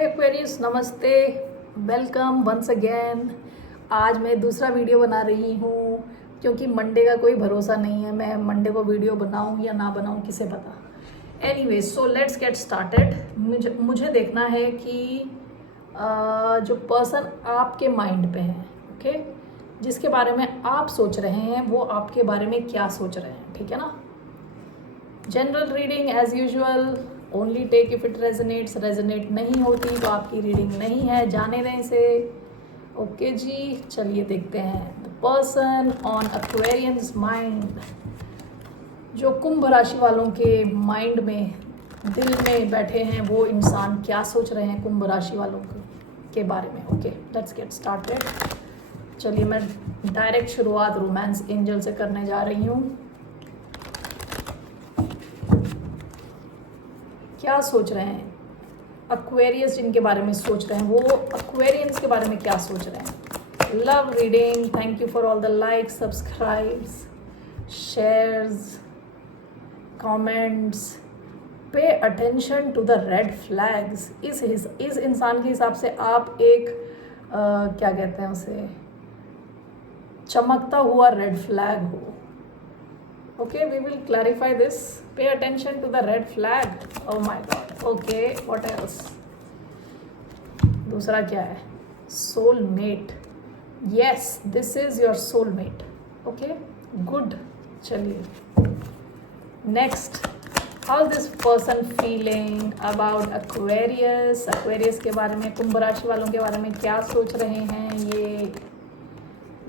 हाय Aquarius, नमस्ते, welcome once again. आज मैं दूसरा वीडियो बना रही हूँ क्योंकि मंडे का कोई भरोसा नहीं है। मैं मंडे को वीडियो बनाऊँ या ना बनाऊँ किसे पता। Anyways, so let's get started. मुझे देखना है कि जो पर्सन आपके माइंड पे है, ओके, जिसके बारे में आप सोच रहे हैं वो आपके बारे में क्या सोच रहे हैं, ठीक है ना। General reading as usual, only take if it resonates. Resonate नहीं होती तो आपकी रीडिंग नहीं है, जाने दें इसे। ओके जी, चलिए देखते हैं। The person on Aquarians mind, जो कुंभ राशि वालों के माइंड में, दिल में बैठे हैं, वो इंसान क्या सोच रहे हैं कुंभ राशि वालों के बारे में। Okay, let's get started. चलिए, मैं डायरेक्ट शुरुआत रोमांस एंजल से करने जा रही हूँ। क्या सोच रहे हैं एक्वेरियस, जिनके बारे में सोच रहे हैं वो एक्वेरियंस के बारे में क्या सोच रहे हैं। Love reading, thank you for all the likes, subscribes, shares, comments. Pay attention to the red flags. इस इंसान के हिसाब से आप एक क्या कहते हैं उसे, चमकता हुआ रेड फ्लैग हो। Okay, we will clarify this. Pay attention to the red flag. Oh my God. Okay, what else? दूसरा क्या है? Soulmate. Yes, this is your soulmate. Okay, good. चलिए. Next, how this person feeling about Aquarius? Aquarius के बारे में, कुंभ राशि वालों के बारे में क्या सोच रहे हैं ये?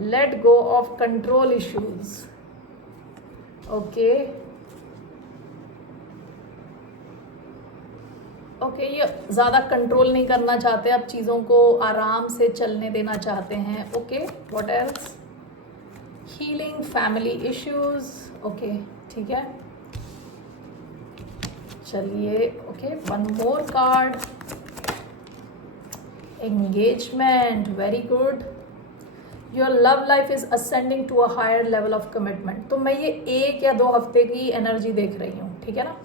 Let go of control issues. Okay, ये ज़्यादा कंट्रोल नहीं करना चाहते, अब चीज़ों को आराम से चलने देना चाहते हैं। Okay, what else? Healing family issues. Okay, ठीक है, चलिए। Okay, one more card, engagement, very good. Your love life is ascending to a higher level of commitment. तो मैं ये 1 या 2 हफ्ते की एनर्जी देख रही हूँ, ठीक है ना।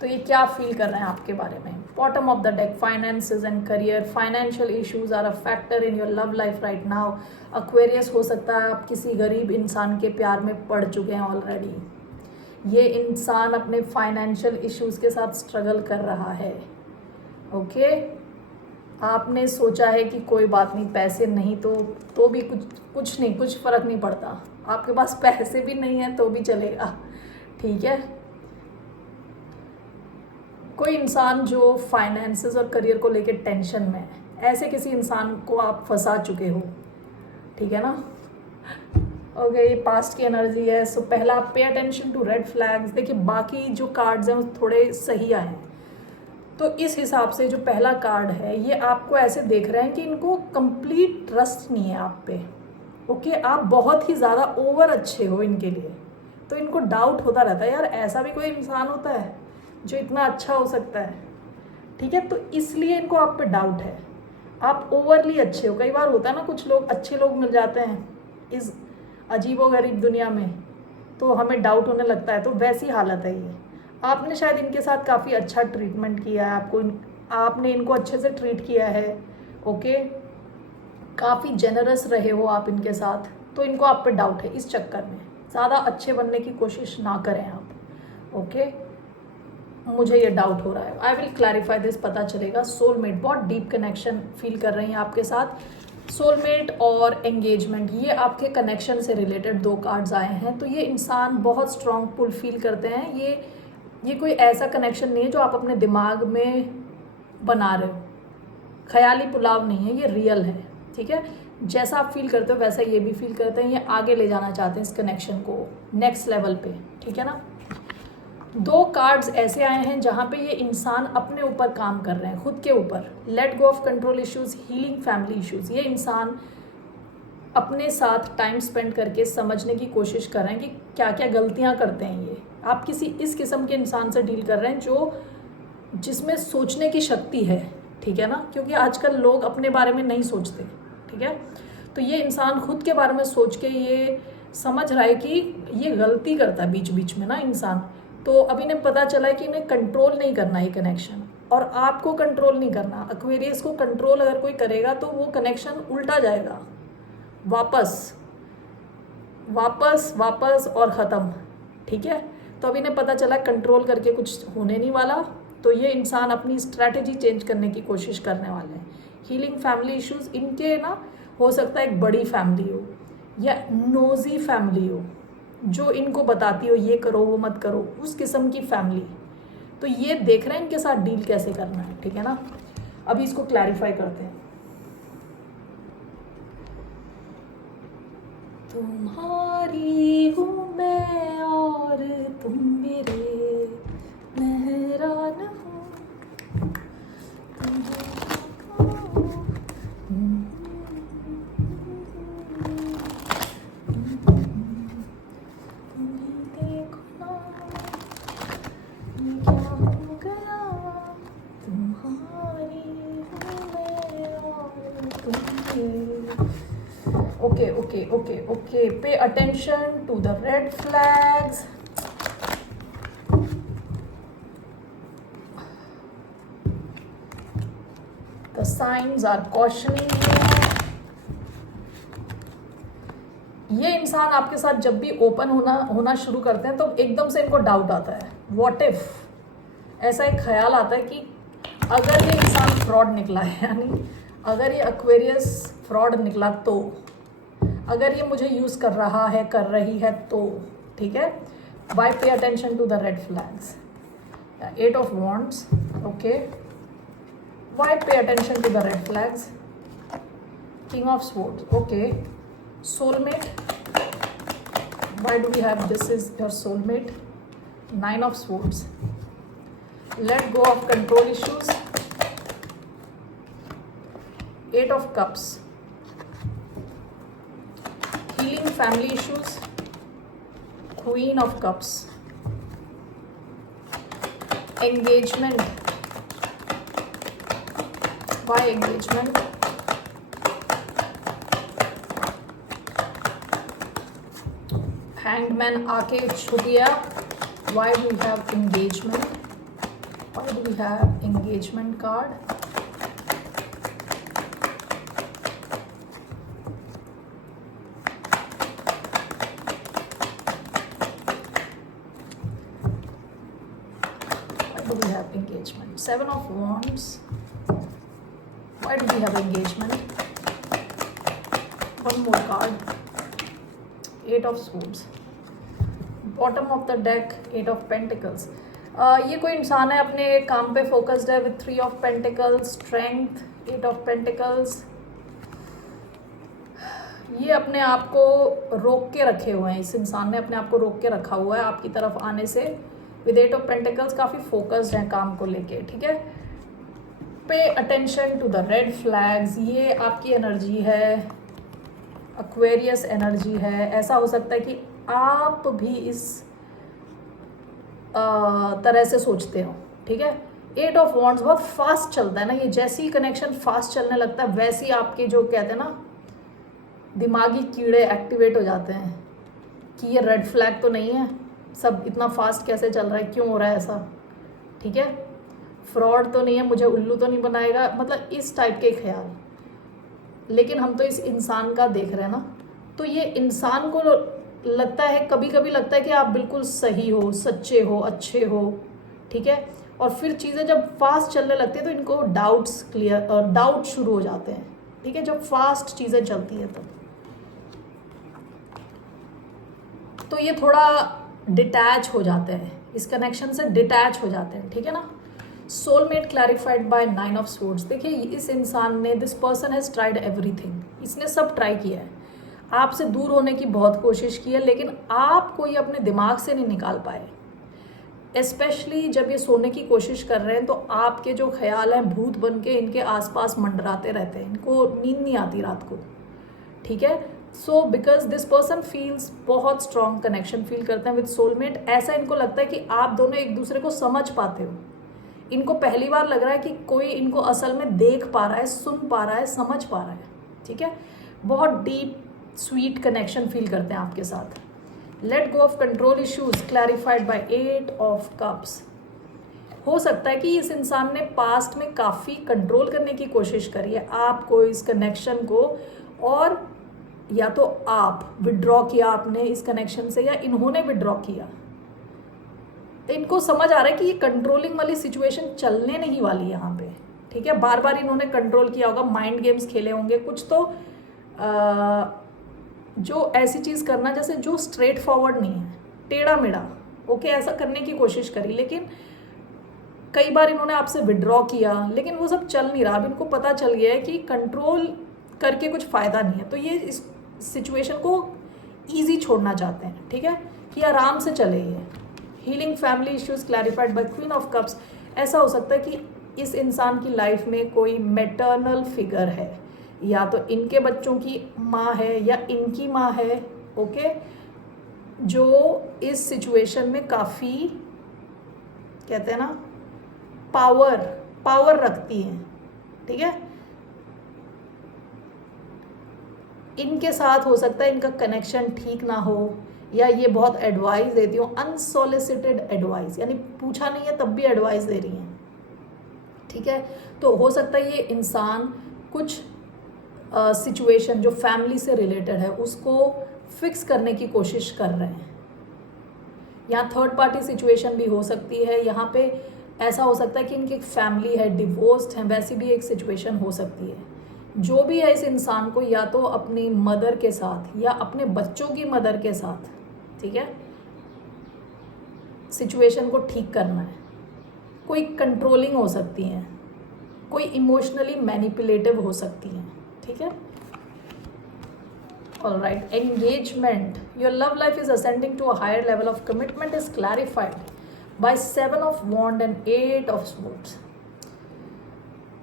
तो ये क्या फील कर रहे हैं आपके बारे में। Bottom of the deck, finances and career. Financial issues are a factor in your love life right now. Aquarius, हो सकता है आप किसी गरीब इंसान के प्यार में पड़ चुके हैं ऑलरेडी। ये इंसान अपने फाइनेंशियल इश्यूज के साथ स्ट्रगल कर रहा है। ओके, आपने सोचा है कि कोई बात नहीं, पैसे नहीं तो भी कुछ नहीं, कुछ फ़र्क नहीं पड़ता। आपके पास पैसे भी नहीं है तो भी चलेगा, ठीक है। कोई इंसान जो फाइनेंसेस और करियर को लेकर टेंशन में है, ऐसे किसी इंसान को आप फंसा चुके हो, ठीक है ना। ओके, ये पास्ट की एनर्जी है। सो पहला, पे अटेंशन टू रेड फ्लैग्स। देखिए, बाकी जो कार्ड्स हैं वो थोड़े सही आए हैं, तो इस हिसाब से जो पहला कार्ड है ये आपको ऐसे देख रहे हैं कि इनको कंप्लीट ट्रस्ट नहीं है आप पे। ओके, आप बहुत ही ज़्यादा ओवर अच्छे हो इनके लिए, तो इनको डाउट होता रहता है, यार ऐसा भी कोई इंसान होता है जो इतना अच्छा हो सकता है, ठीक है। तो इसलिए इनको आप पे डाउट है, आप ओवरली अच्छे हो। कई बार होता है ना, कुछ लोग अच्छे लोग मिल जाते हैं इस अजीबोगरीब दुनिया में, तो हमें डाउट होने लगता है। तो वैसी हालत है ये। आपने शायद इनके साथ काफ़ी अच्छा ट्रीटमेंट किया है, आपने इनको अच्छे से ट्रीट किया है। ओके, काफ़ी जेनरस रहे हो आप इनके साथ, तो इनको आप पे डाउट है। इस चक्कर में ज़्यादा अच्छे बनने की कोशिश ना करें आप। ओके, मुझे ये डाउट हो रहा है। आई विल क्लैरिफाई दिस, पता चलेगा। सोलमेट, बहुत डीप कनेक्शन फील कर रही हैं आपके साथ। सोलमेट और एंगेजमेंट, ये आपके कनेक्शन से रिलेटेड 2 कार्ड्स आए हैं। तो ये इंसान बहुत स्ट्रॉन्ग पुल फील करते हैं। ये कोई ऐसा कनेक्शन नहीं है जो आप अपने दिमाग में बना रहे हो, ख्याली पुलाव नहीं है, ये रियल है, ठीक है। जैसा आप फील करते हो वैसा ये भी फील करते हैं। ये आगे ले जाना चाहते हैं इस कनेक्शन को नेक्स्ट लेवल पे, ठीक है ना। 2 कार्ड्स ऐसे आए हैं जहाँ पे ये इंसान अपने ऊपर काम कर रहे हैं, खुद के ऊपर। Late go of control issues, healing family issues. ये इंसान अपने साथ टाइम स्पेंड करके समझने की कोशिश कर रहे हैं कि क्या क्या गलतियां करते हैं ये। आप किसी इस किस्म के इंसान से डील कर रहे हैं जिसमें सोचने की शक्ति है, ठीक है ना, क्योंकि आजकल लोग अपने बारे में नहीं सोचते, ठीक है। तो ये इंसान खुद के बारे में सोच के ये समझ रहा है कि ये गलती करता है बीच बीच में ना इंसान। तो अब इन्हें पता चला है कि इन्हें कंट्रोल नहीं करना ये कनेक्शन, और आपको कंट्रोल नहीं करना। एक्वेरियस को कंट्रोल अगर कोई करेगा तो वो कनेक्शन उल्टा जाएगा, वापस वापस वापस और ख़त्म। ठीक है, तो अभी इन्हें पता चला कंट्रोल करके कुछ होने नहीं वाला, तो ये इंसान अपनी स्ट्रैटेजी चेंज करने की कोशिश करने वाले हैं। हीलिंग फैमिली इश्यूज इनके ना, हो सकता है एक बड़ी फैमिली हो या नोजी फैमिली हो जो इनको बताती हो ये करो वो मत करो, उस किस्म की फैमिली। तो ये देख रहे हैं इनके साथ डील कैसे करना है। ठीक है ना, अभी इसको क्लैरिफाई करते हैं। तुम्हारी हूँ मैं और तुम मेरे मेहरान हो, देखो ना ये क्या हो गया, तुम्हारी हूँ मैं और तुम मेरे। Okay, okay, okay, okay. Pay attention to the red flags. The signs are cautioning you. ये इंसान आपके साथ जब भी ओपन होना शुरू करते हैं तो एकदम से इनको डाउट आता है, व्हाट इफ, ऐसा एक ख्याल आता है कि अगर ये इंसान फ्रॉड निकला है, यानी अगर ये एक्वेरियस फ्रॉड निकला तो, अगर ये मुझे यूज़ कर रहा है कर रही है तो। ठीक है, why pay attention to the red flags. 8 of Wands, okay. Why pay attention to the red flags? King of Swords, okay. Soulmate, why do we have this is your soulmate? 9 of Swords. Let go of control issues. 8 of Cups. Healing family issues. Queen of Cups. Engagement. Why engagement? Hanged man आके छुप गया. Why do we have engagement? Why do we have engagement card? Why do we have engagement? 7 of Wands. Why do we have engagement? One more card. 8 of Swords. Bottom of the deck, 8 of Pentacles. ये कोई इंसान है अपने काम पे focused है with 3 of Pentacles, Strength, 8 of Pentacles. ये अपने आप को रोक के रखे हुए हैं, इस इंसान ने अपने आप को रोक के रखा हुआ है आपकी तरफ आने से। विद 8 of Pentacles काफ़ी फोकस्ड हैं काम को लेके। ठीक है, pay attention to the red flags. ये आपकी एनर्जी है, एक्वेरियस एनर्जी है। ऐसा हो सकता है कि आप भी इस तरह से सोचते हो। ठीक है, 8 of Wands बहुत फास्ट चलता है ना, ये जैसे ही कनेक्शन फास्ट चलने लगता है वैसे ही आपके जो कहते हैं ना दिमागी कीड़े एक्टिवेट हो जाते हैं कि ये रेड फ्लैग तो नहीं है, सब इतना फास्ट कैसे चल रहा है, क्यों हो रहा है ऐसा। ठीक है, फ्रॉड तो नहीं है, मुझे उल्लू तो नहीं बनाएगा, मतलब इस टाइप के ख्याल। लेकिन हम तो इस इंसान का देख रहे हैं ना, तो ये इंसान को लगता है, कभी कभी लगता है कि आप बिल्कुल सही हो, सच्चे हो, अच्छे हो। ठीक है, और फिर चीज़ें जब फास्ट चलने लगती है तो इनको डाउट्स क्लियर और डाउट शुरू हो जाते हैं। ठीक है, जब फास्ट चीज़ें चलती है तो ये थोड़ा डिटैच हो जाते हैं, इस कनेक्शन से डिटैच हो जाते हैं। ठीक है ना, soulmate clarified by 9 of Swords। देखिए, इस इंसान ने, this person has tried everything, इसने सब ट्राई किया है, आपसे दूर होने की बहुत कोशिश की है, लेकिन आप कोई अपने दिमाग से नहीं निकाल पाए। स्पेशली जब ये सोने की कोशिश कर रहे हैं तो आपके जो ख्याल हैं भूत बन के इनके आसपास मंडराते रहते हैं, इनको नींद नहीं आती रात को। ठीक है, so because this person feels, बहुत स्ट्रॉन्ग कनेक्शन फील करते हैं विद सोलमेट। ऐसा इनको लगता है कि आप दोनों एक दूसरे को समझ पाते हो। इनको पहली बार लग रहा है कि कोई इनको असल में देख पा रहा है, सुन पा रहा है, समझ पा रहा है। ठीक है, बहुत डीप स्वीट कनेक्शन फील करते हैं आपके साथ। Let go of control issues clarified by 8 of Cups। हो सकता है कि इस इंसान ने पास्ट में काफ़ी कंट्रोल करने की कोशिश करी है आपको, इस कनेक्शन को, और या तो आप विड्रॉ किया आपने इस कनेक्शन से या इन्होंने विड्रॉ किया। इनको समझ आ रहा है कि ये कंट्रोलिंग वाली सिचुएशन चलने नहीं वाली यहाँ पे, ठीक है। बार बार इन्होंने कंट्रोल किया होगा, माइंड गेम्स खेले होंगे कुछ, तो जो ऐसी चीज़ करना जैसे जो स्ट्रेट फॉरवर्ड नहीं है, टेढ़ा मेढ़ा, ओके, ऐसा करने की कोशिश करी, लेकिन कई बार इन्होंने आपसे विड्रॉ किया, लेकिन वो सब चल नहीं रहा। अब इनको पता चल गया है कि कंट्रोल करके कुछ फ़ायदा नहीं है, तो ये इस सिचुएशन को ईजी छोड़ना चाहते हैं, ठीक है, कि आराम से चले। ये healing family issues clarified by queen of cups. ऐसा हो सकता है कि इस इंसान की लाइफ में कोई मैटरनल फिगर है, या तो इनके बच्चों की माँ है या इनकी माँ है, ओके, जो इस सिचुएशन में काफ़ी, कहते हैं ना, पावर रखती हैं, ठीक है। इनके साथ हो सकता है इनका कनेक्शन ठीक ना हो, या ये बहुत एडवाइस देती हो, अनसॉलिसिटेड एडवाइस, यानी पूछा नहीं है तब भी एडवाइस दे रही हैं, ठीक है। तो हो सकता है ये इंसान कुछ सिचुएशन जो फैमिली से रिलेटेड है उसको फिक्स करने की कोशिश कर रहे हैं। यहाँ थर्ड पार्टी सिचुएशन भी हो सकती है। यहाँ पे ऐसा हो सकता है कि इनकी एक फैमिली है, डिवोर्स्ड है, वैसी भी एक सिचुएशन हो सकती है। जो भी है, इस इंसान को या तो अपनी मदर के साथ या अपने बच्चों की मदर के साथ, ठीक है, सिचुएशन को ठीक करना है। कोई कंट्रोलिंग हो सकती हैं, कोई इमोशनली मैनिपुलेटिव हो सकती हैं, ठीक है। All right, engagement. Your love life is ascending to a higher level of commitment is clarified by 7 of Wands and 8 of Swords.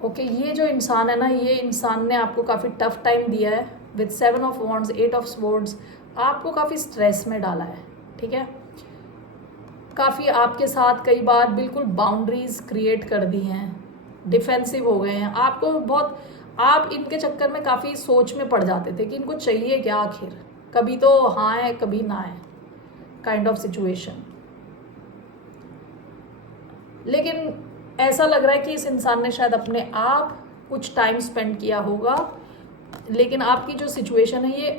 Okay, ये जो इंसान है ना, ये इंसान ने आपको काफ़ी टफ टाइम दिया है with 7 of wands 8 of swords. आपको काफ़ी स्ट्रेस में डाला है, ठीक है। काफ़ी आपके साथ कई बार बिल्कुल बाउंड्रीज क्रिएट कर दी हैं, डिफेंसिव हो गए हैं। आपको बहुत, आप इनके चक्कर में काफ़ी सोच में पड़ जाते थे कि इनको चाहिए क्या आखिर, कभी तो हाँ है कभी ना है, काइंड ऑफ सिचुएशन। लेकिन ऐसा लग रहा है कि इस इंसान ने शायद अपने आप कुछ टाइम स्पेंड किया होगा, लेकिन आपकी जो सिचुएशन है ये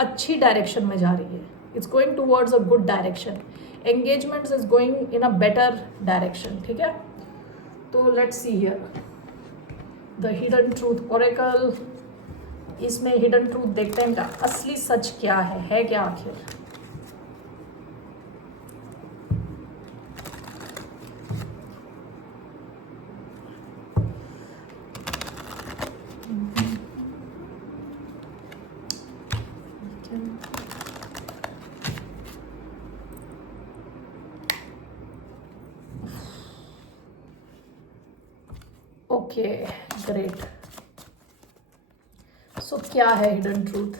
अच्छी डायरेक्शन में जा रही है। It's going towards a good direction. Engagements is going in a better direction, ठीक है। तो let's see here the hidden truth Oracle. इसमें हिडन ट्रूथ देखते हैं, इनका असली सच क्या है क्या आखिर। Okay, great. सो क्या है hidden truth?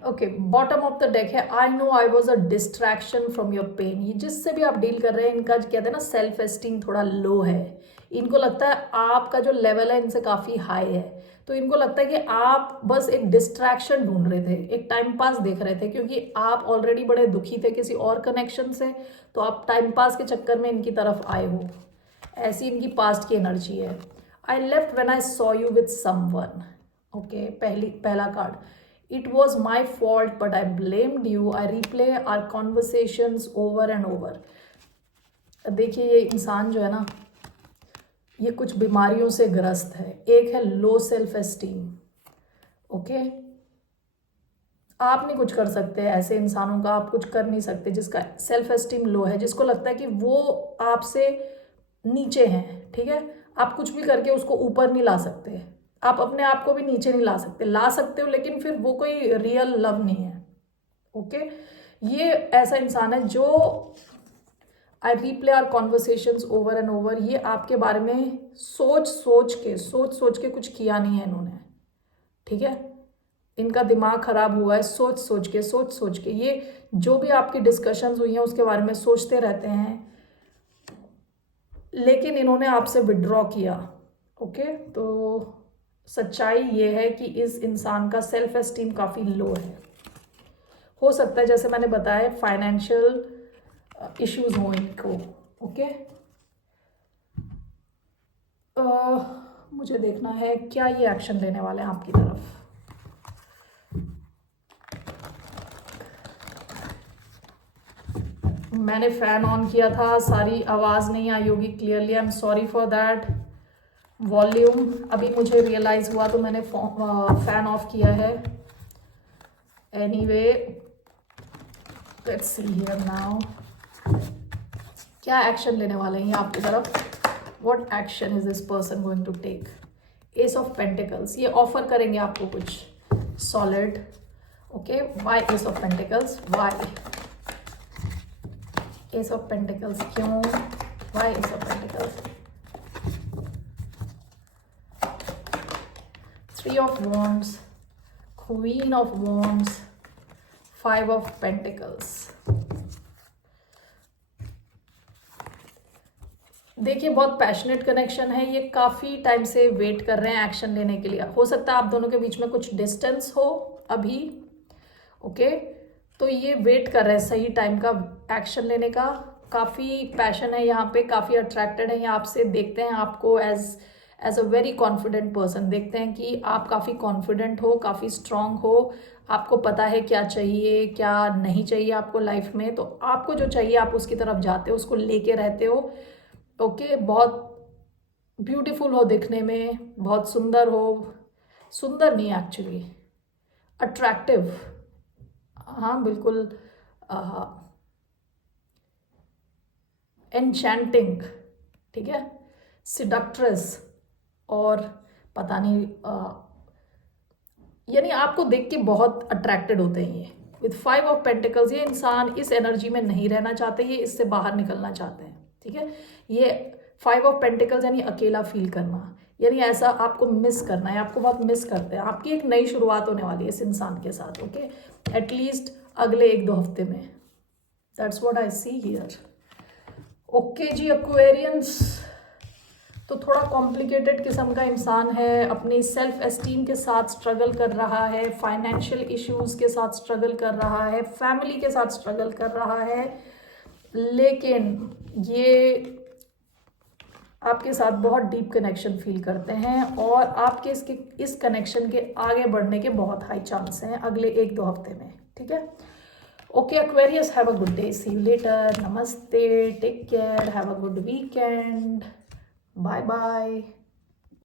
Okay, bottom of the deck है I know I was a distraction from your pain. ये जिससे भी आप डील कर रहे हैं, इनका कहते हैं ना सेल्फ एस्टीम थोड़ा लो है। इनको लगता है आपका जो लेवल है इनसे काफ़ी हाई है, तो इनको लगता है कि आप बस एक डिस्ट्रैक्शन ढूंढ रहे थे, एक टाइम पास देख रहे थे, क्योंकि आप ऑलरेडी बड़े दुखी थे किसी और कनेक्शन से, तो आप टाइम पास के चक्कर में इनकी तरफ आए हो। ऐसी इनकी पास्ट की एनर्जी है। I left when I saw you with someone. Okay, पहला card, It was my fault, but I blamed you. I replay our conversations over and over. देखिए, ये इंसान जो है ना, ये कुछ बीमारियों से ग्रस्त है। एक है लो सेल्फ एस्टीम, ओके। आप नहीं कुछ कर सकते, ऐसे इंसानों का आप कुछ कर नहीं सकते जिसका सेल्फ एस्टीम लो है, जिसको लगता है कि वो आपसे नीचे हैं, ठीक है। आप कुछ भी करके उसको ऊपर नहीं ला सकते, आप अपने आप को भी नीचे नहीं ला सकते हो, लेकिन फिर वो कोई रियल लव नहीं है, ओके। ये ऐसा इंसान है जो I replay our conversations over and over. ये आपके बारे में सोच सोच के कुछ किया नहीं है इन्होंने, ठीक है। इनका दिमाग खराब हुआ है सोच सोच के। ये जो भी आपकी डिस्कशंस हुई हैं उसके बारे में सोचते रहते हैं। लेकिन इन्होंने आपसे विड्रॉ किया। ओके, तो सच्चाई ये है कि इस इंसान का सेल्फ एस्टीम काफ़ी लो है। हो सकता है जैसे मैंने बताया फाइनेंशियल इश्यूज हो इनको। ओके, मुझे देखना है क्या ये एक्शन लेने वाले हैं आपकी तरफ। मैंने फ़ैन ऑन किया था, सारी आवाज़ नहीं आई होगी clearly, I am sorry for that. Volume अभी मुझे रियलाइज़ हुआ तो मैंने फ़ैन ऑफ किया है। Anyway, let's see here now क्या एक्शन लेने वाले हैं ये आपकी तरफ। What action is this person going to take? Ace of pentacles, ये ऑफर करेंगे आपको कुछ सॉलिड। Okay, why ace of pentacles? Why ace of pentacles? क्यों? Why ace of pentacles? Three of wands, queen of wands, five of pentacles. देखिए बहुत passionate connection है, ये काफ़ी टाइम से वेट कर रहे हैं एक्शन लेने के लिए। हो सकता है आप दोनों के बीच में कुछ डिस्टेंस हो अभी। ओके, तो ये वेट कर रहे हैं सही टाइम का एक्शन लेने का। काफ़ी पैशन है यहाँ पे, काफ़ी अट्रैक्टेड है ये आपसे। देखते हैं आपको as a very confident person, देखते हैं कि आप काफ़ी कॉन्फिडेंट हो, काफ़ी स्ट्रांग हो, आपको पता है क्या चाहिए क्या नहीं चाहिए आपको लाइफ में। तो आपको जो चाहिए आप उसकी तरफ जाते हो, उसको लेके रहते हो। ओके, बहुत ब्यूटीफुल हो दिखने में, बहुत सुंदर हो, सुंदर नहीं एक्चुअली अट्रैक्टिव, हाँ बिल्कुल एनचैंटिंग, ठीक है, सिडक्ट्रेस, और पता नहीं यानी आपको देख के बहुत अट्रैक्टेड होते हैं ये। विथ फाइव ऑफ पेंटिकल्स ये इंसान इस एनर्जी में नहीं रहना चाहते, ये इससे बाहर निकलना चाहते हैं। ठीक है, ये फाइव ऑफ पेंटिकल्स यानी अकेला फील करना, यानी ऐसा आपको मिस करना है, आपको बहुत मिस करते हैं। आपकी एक नई शुरुआत होने वाली है इस इंसान के साथ। ओके, एटलीस्ट अगले 1-2 हफ्ते में। That's what I see here. Okay जी, एक्वेरियंस तो थोड़ा कॉम्प्लिकेटेड किस्म का इंसान है, अपनी सेल्फ एस्टीम के साथ स्ट्रगल कर रहा है, फाइनेंशियल इश्यूज के साथ स्ट्रगल कर रहा है, फैमिली के साथ स्ट्रगल कर रहा है, लेकिन ये आपके साथ बहुत डीप कनेक्शन फील करते हैं और आपके इस कनेक्शन के आगे बढ़ने के बहुत हाई चांस हैं अगले 1-2 हफ्ते में। ठीक है, okay Aquarius, have a good day, see you later, नमस्ते, take care, have a good weekend, bye bye.